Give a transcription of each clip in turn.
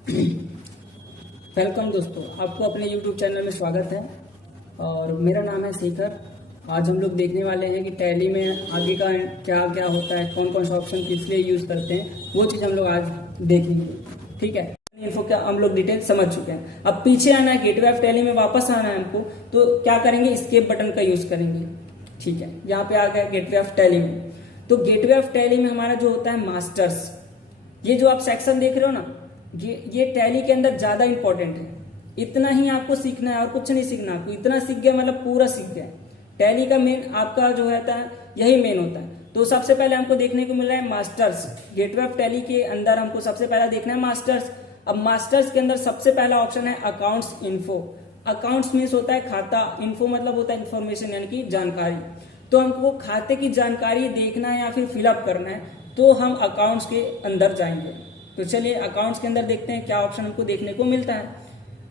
Welcome दोस्तों, आपको अपने YouTube चैनल में स्वागत है। और मेरा नाम है शेखर। आज हम लोग देखने वाले हैं कि टैली में आगे का क्या क्या होता है, कौन कौन सा ऑप्शन किस लिए यूज़ करते हैं, वो चीज़ हम लोग आज देखेंगे। ठीक है, इन्फो क्या हम लोग डिटेल समझ चुके हैं। अब पीछे आना है, गेटवे ऑफ टैली में वापस आना है हमको, तो क्या करेंगे, एस्केप बटन का यूज़ करेंगे। ठीक है, यहाँ पे आ गया गेटवे ऑफ टैली में। तो गेटवे ऑफ टैली में हमारा जो होता है मास्टर्स, ये जो आप सेक्शन देख रहे हो ना, ये टैली के अंदर ज्यादा इंपॉर्टेंट है। इतना ही आपको सीखना है और कुछ नहीं सीखना। आपको इतना सीख गया मतलब पूरा सीख गया। टैली का मेन आपका जो है यही मेन होता है। तो सबसे पहले हमको देखने को मिल रहा है मास्टर्स। गेटवे ऑफ टैली के अंदर हमको सबसे पहला देखना है मास्टर्स। अब मास्टर्स के अंदर सबसे पहला ऑप्शन है अकाउंट्स इन्फो। अकाउंट्स मीन्स होता है खाता, इन्फो मतलब होता है इन्फॉर्मेशन यानी कि जानकारी। तो हमको खाते की जानकारी देखना है या फिर फिलअप करना है, तो हम अकाउंट्स के अंदर जाएंगे। तो चलिए अकाउंट्स के अंदर देखते हैं क्या ऑप्शन हमको देखने को मिलता है।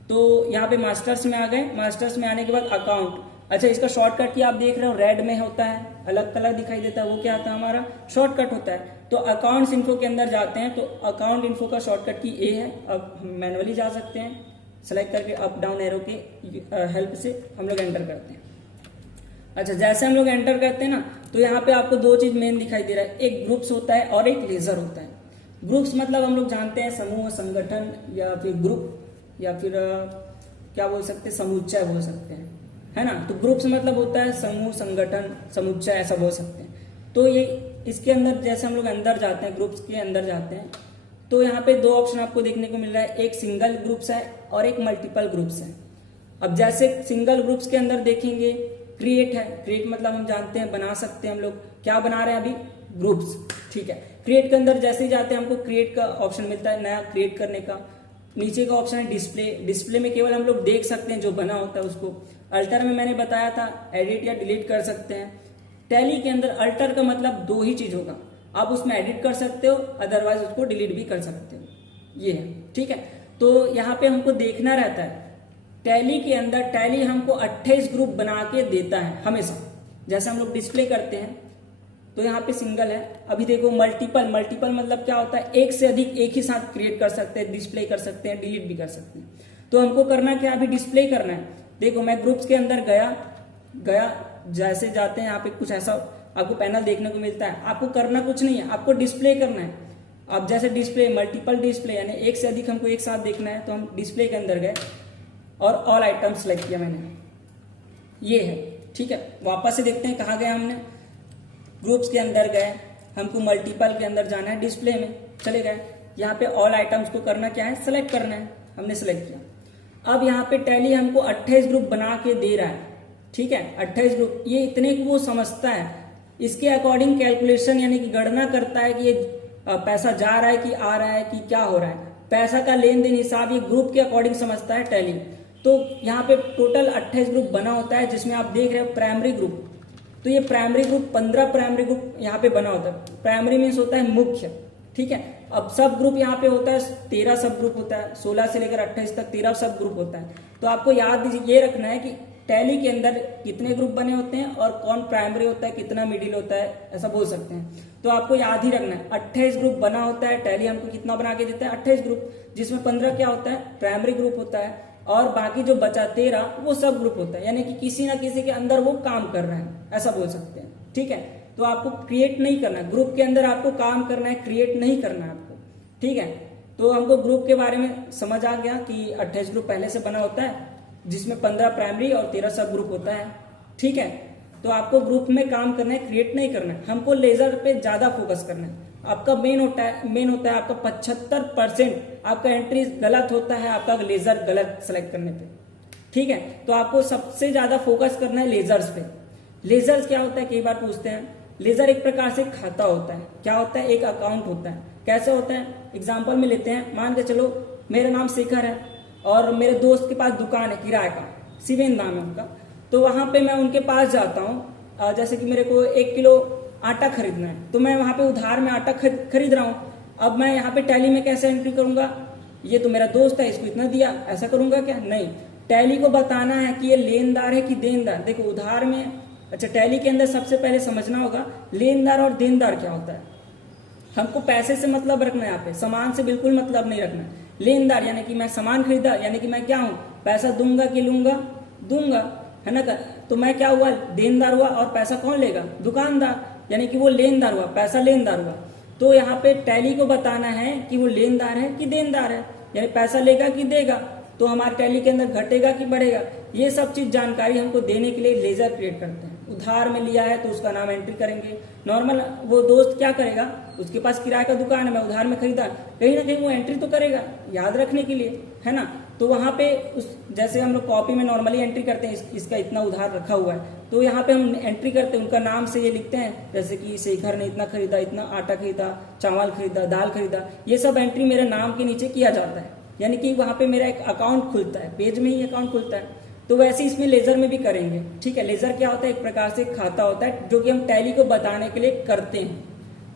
तो यहाँ पे मास्टर्स में आ गए। मास्टर्स में आने के बाद अकाउंट, अच्छा इसका शॉर्टकट की आप देख रहे हो रेड में होता है, अलग कलर दिखाई देता है, वो क्या होता है, हमारा शॉर्टकट होता है। तो अकाउंट्स इन्फो के अंदर जाते हैं, तो अकाउंट इन्फो का शॉर्टकट की ए है। अब मैनुअली जा सकते हैं, सेलेक्ट करके अप डाउन एरो के हेल्प से हम लोग एंटर करते हैं। अच्छा, जैसे हम लोग एंटर करते हैं ना, तो यहाँ पे आपको दो चीज मेन दिखाई दे रहा है, एक ग्रुप्स होता है और एक लेजर होता है। ग्रुप्स मतलब हम लोग जानते हैं समूह, संगठन या फिर ग्रुप या फिर क्या बोल सकते हैं, समुच्चय बोल सकते हैं, है ना। तो ग्रुप्स मतलब होता है समूह, संगठन, समुच्चय, ऐसा बोल सकते हैं। तो ये इसके अंदर जैसे हम लोग अंदर जाते हैं, ग्रुप्स के अंदर जाते हैं, तो यहाँ पे दो ऑप्शन आपको देखने को मिल रहा है, एक सिंगल ग्रुप्स है और एक मल्टीपल ग्रुप्स है। अब जैसे सिंगल ग्रुप्स के अंदर देखेंगे, क्रिएट है। क्रिएट मतलब हम जानते हैं बना सकते हैं, हम लोग क्या बना रहे हैं अभी, ग्रुप्स। ठीक है, क्रिएट के अंदर जैसे ही जाते हैं हमको क्रिएट का ऑप्शन मिलता है, नया क्रिएट करने का। नीचे का ऑप्शन है डिस्प्ले। डिस्प्ले में केवल हम लोग देख सकते हैं जो बना होता है उसको। अल्टर में मैंने बताया था एडिट या डिलीट कर सकते हैं। टैली के अंदर अल्टर का मतलब दो ही चीज होगा, आप उसमें एडिट कर सकते हो, अदरवाइज उसको डिलीट भी कर सकते हो, ये है। ठीक है, तो यहाँ पे हमको देखना रहता है टैली के अंदर, टैली हमको 28 ग्रुप बना के देता है हमेशा। जैसे हम लोग डिस्प्ले करते हैं तो यहाँ पे सिंगल है। अभी देखो मल्टीपल, मल्टीपल मतलब क्या होता है, एक से अधिक एक ही साथ क्रिएट कर सकते हैं, डिस्प्ले कर सकते हैं, डिलीट भी कर सकते हैं। तो हमको करना क्या, अभी डिस्प्ले करना है। देखो मैं ग्रुप्स के अंदर गया, जैसे जाते हैं यहाँ पे कुछ ऐसा आपको पैनल देखने को मिलता है। आपको करना कुछ नहीं है, आपको डिस्प्ले करना है। अब जैसे डिस्प्ले, मल्टीपल डिस्प्ले यानी एक से अधिक हमको एक साथ देखना है, तो हम डिस्प्ले के अंदर गए और ऑल आइटम सेलेक्ट किया मैंने, ये है। ठीक है, वापस से देखते हैं कहाँ गए हमने, ग्रुप्स के अंदर गए, हमको मल्टीपल के अंदर जाना है, डिस्प्ले में चले गए। यहाँ पे ऑल आइटम्स को करना क्या है, सेलेक्ट करना है, हमने सेलेक्ट किया। अब यहाँ पे टैली हमको 28 ग्रुप बना के दे रहा है। ठीक है, 28 ग्रुप, ये इतने को वो समझता है, इसके अकॉर्डिंग कैलकुलेशन यानी कि गणना करता है कि ये पैसा जा रहा है कि आ रहा है कि क्या हो रहा है। पैसा का लेन देन हिसाब ये ग्रुप के अकॉर्डिंग समझता है टैली। तो यहाँ पे टोटल 28 ग्रुप बना होता है, जिसमें आप देख रहे हो प्राइमरी ग्रुप। तो ये प्राइमरी ग्रुप 15 प्राइमरी ग्रुप यहाँ पे बना होता है। प्राइमरी मीन्स होता है मुख्य। ठीक है, अब सब ग्रुप यहाँ पे होता है 13 सब ग्रुप होता है, 16 से लेकर 28 तक 13 सब ग्रुप होता है। तो आपको याद ये रखना है कि टैली के अंदर कितने ग्रुप बने होते हैं और कौन प्राइमरी होता है, कितना मिडिल होता है, ऐसा बोल सकते हैं। तो आपको याद ही रखना है 28 ग्रुप बना होता है। टैली हमको कितना बना के देता है, 28 ग्रुप, जिसमें 15 क्या होता है, प्राइमरी ग्रुप होता है, और बाकी जो बचा 13 वो सब ग्रुप होता है, यानी कि किसी ना किसी के अंदर वो काम कर रहे हैं, ऐसा बोल सकते हैं। ठीक है, तो आपको क्रिएट नहीं करना, ग्रुप के अंदर आपको काम करना है, क्रिएट नहीं करना है आपको। ठीक है, तो हमको ग्रुप के बारे में समझ आ गया कि 28 ग्रुप पहले से बना होता है, जिसमें 15 प्राइमरी और 13 सब ग्रुप होता है। ठीक है, तो आपको ग्रुप में काम करना है, क्रिएट नहीं करना है। हमको लेजर पे ज्यादा फोकस करना है। आपका मेन होता है आपका 75% आपका एंट्री गलत होता है, आपका लेजर गलत सेलेक्ट करने पे। ठीक है, तो आपको सबसे ज्यादा फोकस करना है लेजर्स पे। लेजर्स क्या होता है, कई बार पूछते हैं। लेजर एक प्रकार से खाता होता है। क्या होता है, एक अकाउंट होता है। कैसे होता है, एग्जाम्पल में लेते हैं। मान के चलो मेरा नाम शेखर है और मेरे दोस्त के पास दुकान है किराए का, शिवेंद्र नाम है उनका। तो वहां पे मैं उनके पास जाता हूँ, जैसे कि मेरे को 1 किलो आटा खरीदना है, तो मैं वहां पे उधार में आटा खरीद रहा हूँ। अब मैं यहाँ पे टैली में कैसे एंट्री करूंगा, ये तो मेरा दोस्त है, इसको इतना दिया, ऐसा करूंगा क्या, नहीं। टैली को बताना है कि ये लेनदार है कि देनदार। देखो उधार में, अच्छा टैली के अंदर सबसे पहले समझना होगा लेनदार और देनदार क्या होता है। हमको पैसे से मतलब रखना है, यहाँ पे सामान से बिल्कुल मतलब नहीं रखना है। लेनदार यानी कि मैं सामान खरीदा, यानी कि मैं क्या हूं, पैसा दूंगा कि लूंगा, दूंगा, है ना। तो मैं क्या हुआ, देनदार हुआ, और पैसा कौन लेगा, दुकानदार, यानी कि वो लेनदार हुआ, पैसा लेनदार हुआ। तो यहाँ पे टैली को बताना है कि वो लेनदार है कि देनदार है, यानी पैसा लेगा कि देगा, तो हमारे टैली के अंदर घटेगा कि बढ़ेगा, ये सब चीज जानकारी हमको देने के लिए लेजर क्रिएट करते हैं। उधार में लिया है तो उसका नाम एंट्री करेंगे। नॉर्मल वो दोस्त क्या करेगा, उसके पास किराए का दुकान है, मैं उधार में खरीदा, कहीं ना कहीं वो एंट्री तो करेगा याद रखने के लिए, है ना। तो वहां पे उस जैसे हम लोग कॉपी में नॉर्मली एंट्री करते हैं, इसका इतना उधार रखा हुआ है, तो यहाँ पे हम एंट्री करते हैं, उनका नाम से ये लिखते हैं, जैसे कि शेखर ने इतना खरीदा, इतना आटा खरीदा, चावल खरीदा, दाल खरीदा, ये सब एंट्री मेरे नाम के नीचे किया जाता है, यानी कि वहां पे मेरा एक अकाउंट खुलता है, पेज में ही अकाउंट खुलता है। तो वैसे इसमें लेजर में भी करेंगे, ठीक है। लेजर क्या होता है, एक प्रकार से खाता होता है जो कि हम टैली को बताने के लिए करते हैं,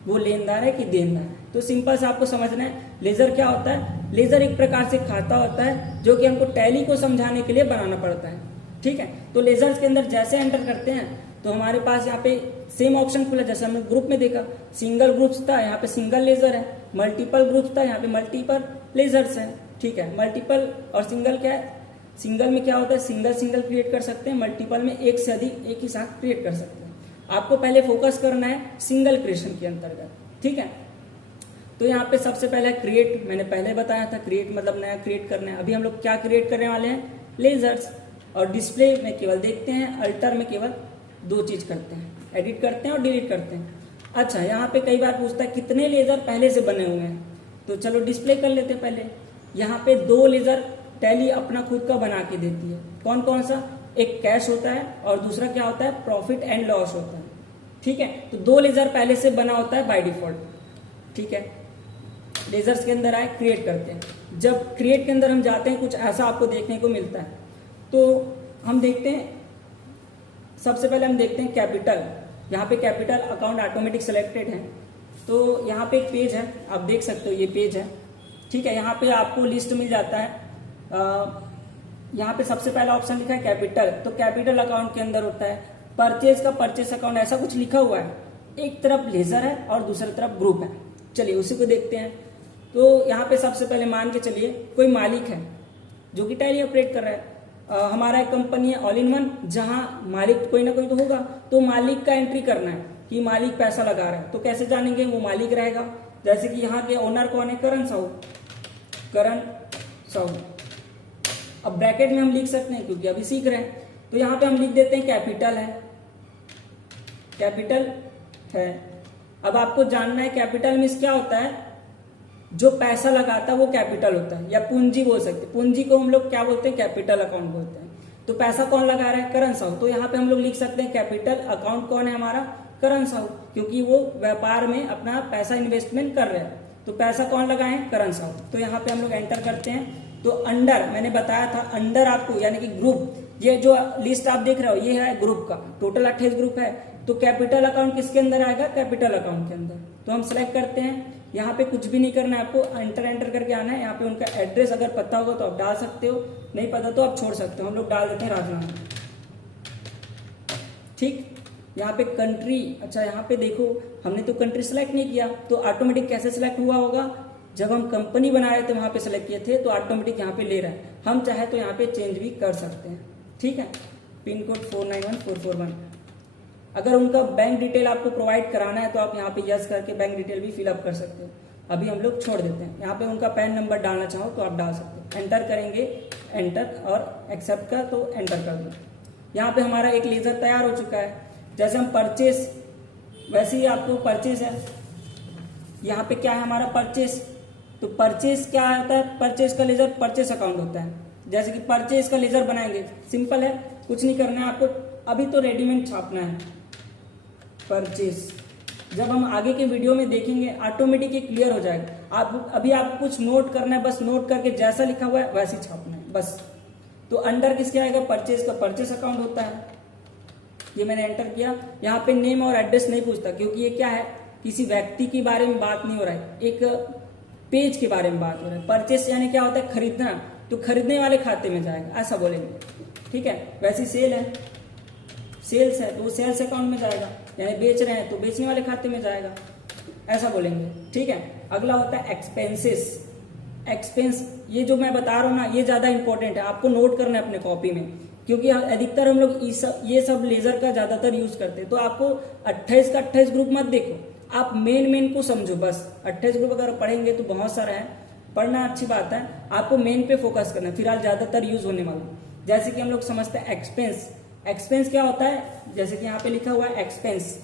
वो लेनदार है कि देनदार है। तो सिंपल से आपको समझना है लेजर क्या होता है। लेजर एक प्रकार से खाता होता है जो कि हमको टैली को समझाने के लिए बनाना पड़ता है, ठीक है। तो लेजर्स के अंदर जैसे एंटर करते हैं तो हमारे पास यहाँ पे सेम ऑप्शन खुला, जैसे हमने ग्रुप में देखा, सिंगल ग्रुप्स था, यहाँ पे सिंगल लेजर है, मल्टीपल ग्रुप्स था, यहाँ पे मल्टीपल लेजर्स है, ठीक है। मल्टीपल और सिंगल क्या है, सिंगल में क्या होता है, सिंगल सिंगल क्रिएट कर सकते हैं, मल्टीपल में एक से अधिक एक ही साथ क्रिएट कर सकते हैं। आपको पहले फोकस करना है सिंगल क्रिएशन के अंतर्गत, ठीक है। तो यहाँ पे सबसे पहले क्रिएट, मैंने पहले बताया था, क्रिएट मतलब नया क्रिएट करना है। अभी हम लोग क्या क्रिएट करने वाले हैं, लेजर्स। और डिस्प्ले में केवल देखते हैं, अल्टर में केवल दो चीज करते हैं, एडिट करते हैं और डिलीट करते हैं। अच्छा, यहाँ पे कई बार पूछता है कितने लेजर पहले से बने हुए हैं, तो चलो डिस्प्ले कर लेते हैं पहले। यहाँ पे दो लेजर टैली अपना खुद का बना के देती है, कौन कौन सा, एक कैश होता है और दूसरा क्या होता है, प्रॉफिट एंड लॉस होता है, ठीक है। तो दो लेजर पहले से बना होता है बाय डिफॉल्ट, ठीक है। लेजर्स के अंदर आए, क्रिएट करते हैं। जब क्रिएट के अंदर हम जाते हैं, कुछ ऐसा आपको देखने को मिलता है। तो हम देखते हैं, सबसे पहले हम देखते हैं कैपिटल। यहाँ पे कैपिटल अकाउंट ऑटोमेटिक सिलेक्टेड है, तो यहाँ पे एक पेज है, आप देख सकते हो ये पेज है, ठीक है। यहाँ पे आपको लिस्ट मिल जाता है। यहाँ पे सबसे पहला ऑप्शन लिखा है कैपिटल, तो कैपिटल अकाउंट के अंदर होता है परचेज का परचेज अकाउंट, ऐसा कुछ लिखा हुआ है। एक तरफ लेजर है और दूसरी तरफ ग्रुप है, चलिए उसी को देखते हैं। तो यहाँ पे सबसे पहले मान के चलिए कोई मालिक है जो कि टैली ऑपरेट कर रहा है। हमारा एक कंपनी है ऑल इन वन, जहां मालिक कोई ना कोई तो होगा, तो मालिक का एंट्री करना है कि मालिक पैसा लगा रहा है। तो कैसे जानेंगे, वो मालिक रहेगा। जैसे कि यहाँ के ओनर कौन है, करण साहू, करण साहू। अब ब्रैकेट में हम लिख सकते हैं क्योंकि अभी सीख रहे हैं, तो यहाँ पे हम लिख देते हैं कैपिटल है, कैपिटल है। अब आपको जानना है कैपिटल मीन्स क्या होता है, जो पैसा लगाता है वो कैपिटल होता है, या पूंजी बोल सकते हैं। पूंजी को हम लोग क्या बोलते हैं, कैपिटल अकाउंट बोलते हैं। तो पैसा कौन लगा रहा है, करण साहू। तो यहाँ पे हम लोग लिख सकते हैं कैपिटल अकाउंट कौन है हमारा, करण साहू, क्योंकि वो व्यापार में अपना पैसा इन्वेस्टमेंट कर रहे हैं। तो पैसा कौन लगाए, करण साहू। तो यहाँ पे हम लोग एंटर करते हैं। तो अंडर मैंने बताया था, अंडर आपको यानी कि ग्रुप, ये जो लिस्ट आप देख रहे हो ये है ग्रुप का, टोटल 28 ग्रुप है। तो कैपिटल अकाउंट किसके अंदर आएगा, कैपिटल अकाउंट के अंदर। तो हम सिलेक्ट करते हैं, यहाँ पे कुछ भी नहीं करना है आपको, एंटर करके आना है। यहाँ पे उनका एड्रेस अगर पता होगा तो आप डाल सकते हो, नहीं पता तो आप छोड़ सकते हो। हम लोग डाल देते हैं राजनांदगांव, ठीक। यहाँ पे कंट्री, अच्छा यहाँ पे देखो हमने तो कंट्री सिलेक्ट नहीं किया, तो ऑटोमेटिक कैसे सिलेक्ट हुआ होगा, जब हम कंपनी बना रहे थे वहां पे सिलेक्ट किए थे, तो ऑटोमेटिक यहाँ पे ले रहा है। हम चाहे तो यहाँ पे चेंज भी कर सकते हैं, ठीक है। Pin code 491441। अगर उनका बैंक डिटेल आपको प्रोवाइड कराना है तो आप यहाँ पे यस करके बैंक डिटेल भी फिलअप कर सकते हो। अभी हम लोग छोड़ देते हैं। यहाँ पे उनका पैन नंबर डालना चाहो तो आप डाल सकते हो। एंटर करेंगे, एंटर, और एक्सेप्ट का तो एंटर कर दो। यहाँ पे हमारा एक लेजर तैयार हो चुका है। जैसे हम परचेस, वैसे ही आपको परचेस है, यहाँ पे क्या है हमारा परचेस। तो परचेस क्या होता है, परचेस का लेजर परचेस अकाउंट होता है। जैसे कि परचेस का लेजर बनाएंगे, सिंपल है, कुछ नहीं करना है आपको, अभी तो रेडीमेड छापना है परचेस। जब हम आगे के वीडियो में देखेंगे ऑटोमेटिक ये क्लियर हो जाएगा। आप अभी आपको कुछ नोट करना है, बस नोट करके जैसा लिखा हुआ है वैसे छापना है बस। तो अंडर किसके आएगा, परचेस का परचेस अकाउंट होता है। ये मैंने एंटर किया। यहाँ पे नेम और एड्रेस नहीं पूछता, क्योंकि ये क्या है, किसी व्यक्ति के बारे में बात नहीं हो रहा है, एक पेज के बारे में बात हो रहा है। परचेस यानी क्या होता है, खरीदना, तो खरीदने वाले खाते में जाएगा, ऐसा बोलेंगे, ठीक है। वैसे सेल है, सेल्स है तो वो सेल्स अकाउंट में जाएगा, यानी बेच रहे हैं तो बेचने वाले खाते में जाएगा, ऐसा बोलेंगे, ठीक है। अगला होता है एक्सपेंसेस। एक्सपेंस, ये जो मैं बता रहा हूँ ना, ये ज्यादा इंपॉर्टेंट है, आपको नोट करना है अपने कॉपी में, क्योंकि अधिकतर हम लोग ये सब लेजर का ज्यादातर यूज करते हैं। तो आपको 28 का 28 ग्रुप मत देखो, आप मेन को समझो बस। 28 ग्रुप अगर पढ़ेंगे तो बहुत सारा है, पढ़ना अच्छी बात है, आपको मेन पे फोकस करना है, फिलहाल ज्यादातर यूज होने वाला। जैसे कि हम लोग समझते हैं एक्सपेंस। एक्सपेंस क्या होता है, जैसे कि यहाँ पे लिखा हुआ है एक्सपेंस,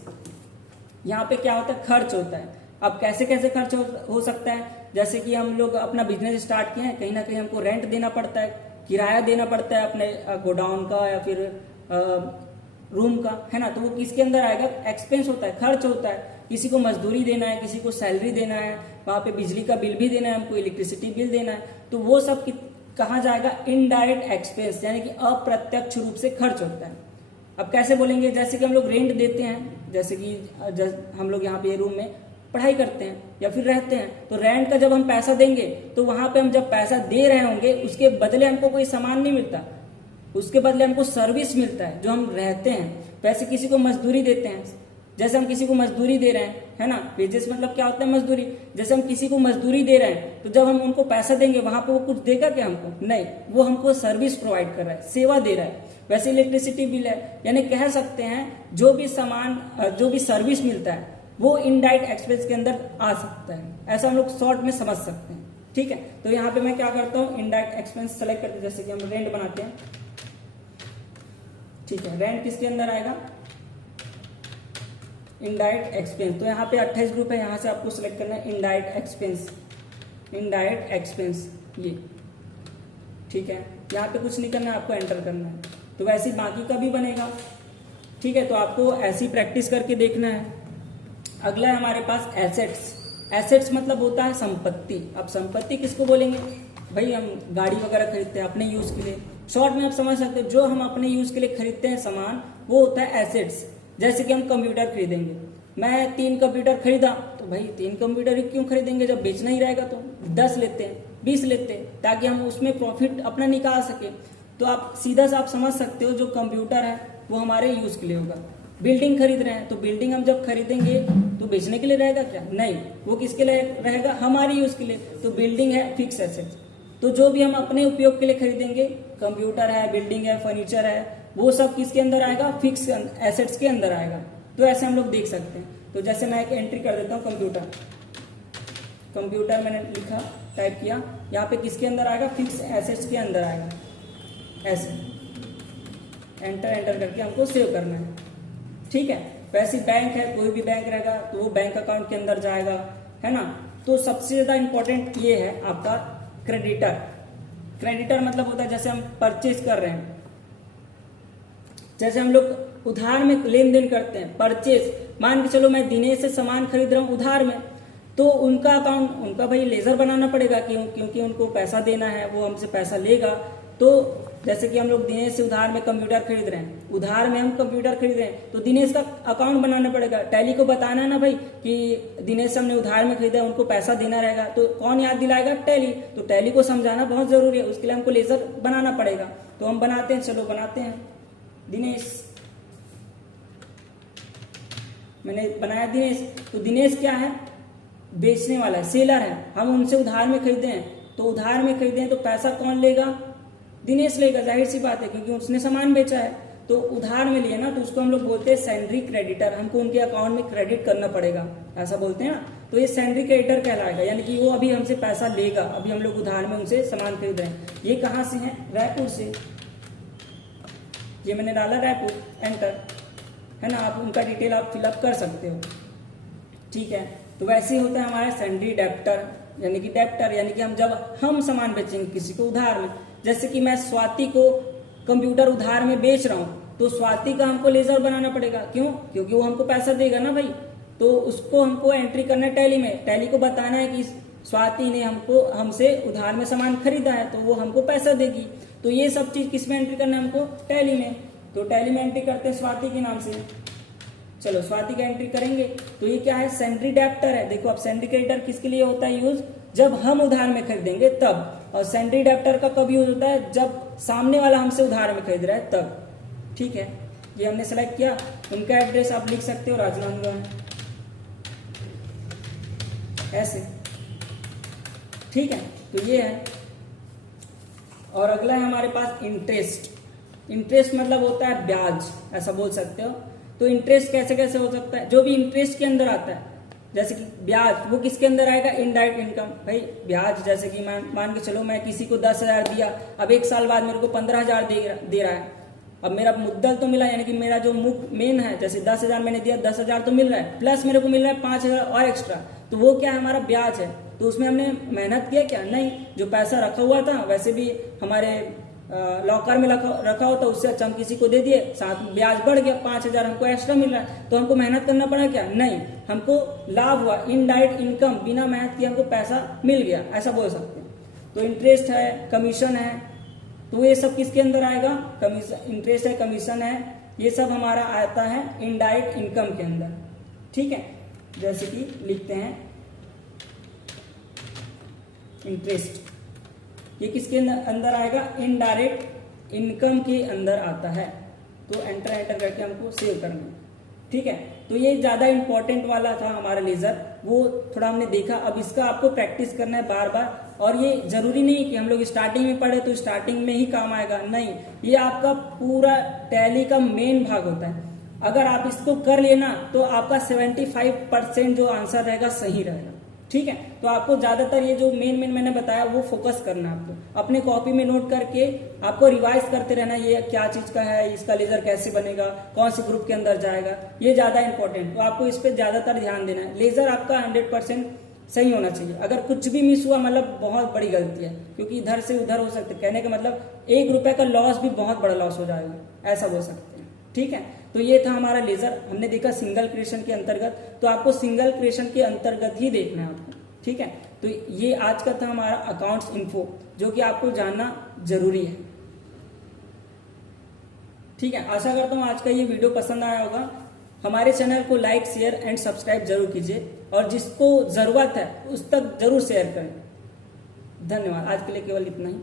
यहाँ पे क्या होता है, खर्च होता है। अब कैसे कैसे खर्च हो सकता है, जैसे कि हम लोग अपना बिजनेस स्टार्ट किए हैं, कहीं ना कहीं हमको रेंट देना पड़ता है, किराया देना पड़ता है अपने गोडाउन का या फिर रूम का, है ना। तो वो किसके अंदर आएगा, एक्सपेंस होता है, खर्च होता है। किसी को मजदूरी देना है, किसी को सैलरी देना है, वहां पे बिजली का बिल भी देना है, हमको इलेक्ट्रिसिटी बिल देना है, तो वो सब कहाँ जाएगा, इनडायरेक्ट एक्सपेंस, यानी कि अप्रत्यक्ष रूप से खर्च होता है। अब कैसे बोलेंगे, जैसे कि हम लोग रेंट देते हैं, जैसे कि हम लोग यहाँ पे रूम में पढ़ाई करते हैं या फिर रहते हैं, तो रेंट का जब हम पैसा देंगे तो वहां पे हम जब पैसा दे रहे होंगे, उसके बदले हमको कोई सामान नहीं मिलता, उसके बदले हमको सर्विस मिलता है जो हम रहते हैं। वैसे किसी को मजदूरी देते हैं, जैसे हम किसी को मजदूरी दे रहे हैं, है ना, वेजेस मतलब क्या होता है, मजदूरी। जैसे हम किसी को मजदूरी दे रहे हैं, तो जब हम उनको पैसा देंगे वहां पे वो कुछ देगा क्या हमको, नहीं, वो हमको सर्विस प्रोवाइड कर रहा है, सेवा दे रहा है। वैसे इलेक्ट्रिसिटी बिल है, यानी कह सकते हैं जो भी सामान, जो भी सर्विस मिलता है वो इनडायरेक्ट एक्सपेंस के अंदर आ सकता है, ऐसा हम लोग शॉर्ट में समझ सकते हैं। ठीक है, तो यहाँ पे मैं क्या करता हूँ, इनडायरेक्ट एक्सपेंस सेलेक्ट करते हैं, जैसे कि हम रेंट बनाते हैं। ठीक है, रेंट किसके अंदर आएगा, इनडायरेक्ट एक्सपेंस। तो यहाँ पे 28 ग्रुप है, यहाँ से आपको सिलेक्ट करना है इनडायरेक्ट एक्सपेंस, इनडायरेक्ट एक्सपेंस ये। ठीक है, यहाँ पे कुछ नहीं करना है, आपको एंटर करना है, तो वैसे बाकी का भी बनेगा। ठीक है, तो आपको ऐसी प्रैक्टिस करके देखना है। अगला है हमारे पास एसेट्स। एसेट्स मतलब होता है संपत्ति। अब संपत्ति किसको बोलेंगे, भाई हम गाड़ी वगैरह खरीदते हैं अपने यूज के लिए, शॉर्ट में आप समझ सकते हो, जो हम अपने यूज के लिए खरीदते हैं सामान, वो होता है एसेट्स। जैसे कि हम कंप्यूटर खरीदेंगे, मैं 3 कंप्यूटर खरीदा, तो भाई 3 कंप्यूटर ही क्यों खरीदेंगे, जब बेचना ही रहेगा तो 10 लेते हैं, 20 लेते हैं, ताकि हम उसमें प्रॉफिट अपना निकाल सके। तो आप सीधा सा आप समझ सकते हो, जो कंप्यूटर है वो हमारे यूज के लिए होगा। बिल्डिंग खरीद रहे हैं, तो बिल्डिंग हम जब खरीदेंगे तो बेचने के लिए रहेगा क्या, नहीं, वो किसके लिए रहेगा, हमारे यूज के लिए। तो बिल्डिंग है फिक्स एसेट्स। तो जो भी हम अपने उपयोग के लिए खरीदेंगे, कंप्यूटर है, बिल्डिंग है, फर्नीचर है, वो सब किसके अंदर आएगा, फिक्स एसेट्स के अंदर आएगा। तो ऐसे हम लोग देख सकते हैं। तो जैसे मैं एक एंट्री कर देता हूँ, कंप्यूटर, कंप्यूटर मैंने लिखा, टाइप किया, यहाँ पे किसके अंदर आएगा, फिक्स एसेट्स के अंदर आएगा। ऐसे एंटर करके हमको सेव करना है। ठीक है, वैसे बैंक है, कोई भी बैंक रहेगा तो वो बैंक अकाउंट के अंदर जाएगा, है ना। तो सबसे ज्यादा इंपॉर्टेंट ये है आपका क्रेडिटर। क्रेडिटर मतलब होता है, जैसे हम परचेज कर रहे हैं, जैसे हम लोग उधार में लेन देन करते हैं, परचेज, मान के चलो मैं दिनेश से सामान खरीद रहा हूँ उधार में, तो उनका अकाउंट, उनका भाई लेजर बनाना पड़ेगा, क्योंकि उनको पैसा देना है, वो हमसे पैसा लेगा। तो जैसे कि हम लोग दिनेश से उधार में कंप्यूटर खरीद रहे हैं, उधार में हम कंप्यूटर खरीद रहे हैं, तो दिनेश का अकाउंट बनाना पड़ेगा, टैली को बताना है ना भाई कि दिनेश हमने उधार में खरीदा, उनको पैसा देना रहेगा। तो कौन याद दिलाएगा, टैली। तो टैली को समझाना बहुत जरूरी है, उसके लिए हमको लेजर बनाना पड़ेगा। तो हम बनाते हैं, चलो बनाते हैं। दिनेश, मैंने बनाया दिनेश। तो दिनेश क्या है, बेचने वाला है, सेलर है, हम उनसे उधार में खरीदे हैं, तो उधार में खरीदे हैं तो पैसा कौन लेगा, दिनेश लेगा, जाहिर सी बात है, क्योंकि उसने सामान बेचा है। तो उधार में लिए ना, तो उसको हम लोग बोलते हैं सैंड्री क्रेडिटर, हमको उनके अकाउंट में क्रेडिट करना पड़ेगा, ऐसा बोलते हैं ना। तो ये सैंड्री क्रेडिटर कहलाएगा, यानी कि वो अभी हमसे पैसा लेगा, अभी हम लोग उधार में उनसे सामान खरीद रहे हैं। ये कहाँ से है, रायपुर से, ये मैंने डाला रायपुर, एंटर, है ना। आप उनका डिटेल आप फिलअप कर सकते हो। ठीक है, तो वैसे ही होता है हमारा सैंड्री डेप्टर, यानी कि डेप्टर, यानी कि हम सामान बेचेंगे किसी को उधार में। जैसे कि मैं स्वाति को कंप्यूटर उधार में बेच रहा हूं, तो स्वाति का हमको लेजर बनाना पड़ेगा, क्यों, क्योंकि वो हमको पैसा देगा ना भाई। तो उसको हमको एंट्री करना है टैली में, टैली को बताना है कि स्वाति ने हमसे उधार में सामान खरीदा है, तो वो हमको पैसा देगी। तो ये सब चीज किस में एंट्री करना है हमको, टैली में। तो टैली में एंट्री करते हैं स्वाति के नाम से, चलो स्वाति का एंट्री करेंगे। तो ये क्या है, सैंड्री डेप्टर है। देखो अब सैंड्री क्रेडिटर किसके लिए होता है यूज, जब हम उधार में खरीदेंगे तब, और सैंड्री डेप्टर का कब यूज होता है, जब सामने वाला हमसे उधार में खरीद रहा है तब। ठीक है, ये हमने सेलेक्ट किया। उनका एड्रेस आप लिख सकते हो, राजनांदगांव, ऐसे। ठीक है, तो ये है। और अगला है हमारे पास इंटरेस्ट। इंटरेस्ट मतलब होता है ब्याज, ऐसा बोल सकते हो। तो इंटरेस्ट कैसे कैसे हो सकता है, जो भी इंटरेस्ट के अंदर आता है, जैसे कि ब्याज, वो किसके अंदर आएगा, इनडायरेक्ट इनकम। भाई ब्याज जैसे कि मान के चलो मैं किसी को 10,000 दिया, अब 1 साल बाद मेरे को 15,000 दे रहा है। अब मेरा मुद्दल तो मिला, यानी कि मेरा जो मेन है, जैसे 10,000 मैंने दिया, 10,000 तो मिल रहा है, प्लस मेरे को मिल रहा है 5,000 और एक्स्ट्रा। तो वो क्या है, हमारा ब्याज है। तो उसमें हमने मेहनत किया क्या, नहीं, जो पैसा रखा हुआ था वैसे भी हमारे लॉकर में रखा हो, तो उससे अच्छा हम किसी को दे दिए, साथ में ब्याज बढ़ गया, 5,000 हमको एक्स्ट्रा मिल रहा है। तो हमको मेहनत करना पड़ा क्या, नहीं, हमको लाभ हुआ, इनडायरेक्ट इनकम, बिना मेहनत किए हमको पैसा मिल गया, ऐसा बोल सकते हैं। तो इंटरेस्ट है, कमीशन है, तो ये सब किसके अंदर आएगा, कमीशन, इंटरेस्ट है, कमीशन है, ये सब हमारा आता है इनडायरेक्ट इनकम के अंदर। ठीक है, जैसे कि लिखते हैं इंटरेस्ट, ये किसके अंदर आएगा, इनडायरेक्ट इनकम के अंदर आता है। तो एंटर करके हमको सेव करना है। ठीक है, तो ये ज्यादा इंपॉर्टेंट वाला था हमारा लेजर, वो थोड़ा हमने देखा। अब इसका आपको प्रैक्टिस करना है बार बार, और ये जरूरी नहीं कि हम लोग स्टार्टिंग में पढ़े तो स्टार्टिंग में ही काम आएगा, नहीं, ये आपका पूरा टैली का मेन भाग होता है। अगर आप इसको कर लेना तो आपका 75% जो आंसर रहेगा सही रहेगा। ठीक है, तो आपको ज्यादातर ये जो मेन मैंने बताया वो फोकस करना है आपको, अपने कॉपी में नोट करके आपको रिवाइज करते रहना, ये क्या चीज का है, इसका लेजर कैसे बनेगा, कौन सी ग्रुप के अंदर जाएगा, ये ज्यादा इंपॉर्टेंट। तो आपको इस पर ज्यादातर ध्यान देना है। लेजर आपका 100% सही होना चाहिए। अगर कुछ भी मिस हुआ मतलब बहुत बड़ी गलती है, क्योंकि इधर से उधर हो सकते, कहने का मतलब 1 रुपए का लॉस भी बहुत बड़ा लॉस हो जाएगा, ऐसा बोल सकते हैं। ठीक है, तो ये था हमारा लेजर, हमने देखा सिंगल क्रिएशन के अंतर्गत, तो आपको सिंगल क्रिएशन के अंतर्गत ही देखना है आपको। ठीक है, तो ये आज का था हमारा अकाउंट्स इन्फो, जो कि आपको जानना जरूरी है। ठीक है, आशा करता हूँ आज का ये वीडियो पसंद आया होगा। हमारे चैनल को लाइक, शेयर एंड सब्सक्राइब जरूर कीजिए, और जिसको जरूरत है उस तक जरूर शेयर करें। धन्यवाद, आज के लिए केवल इतना ही।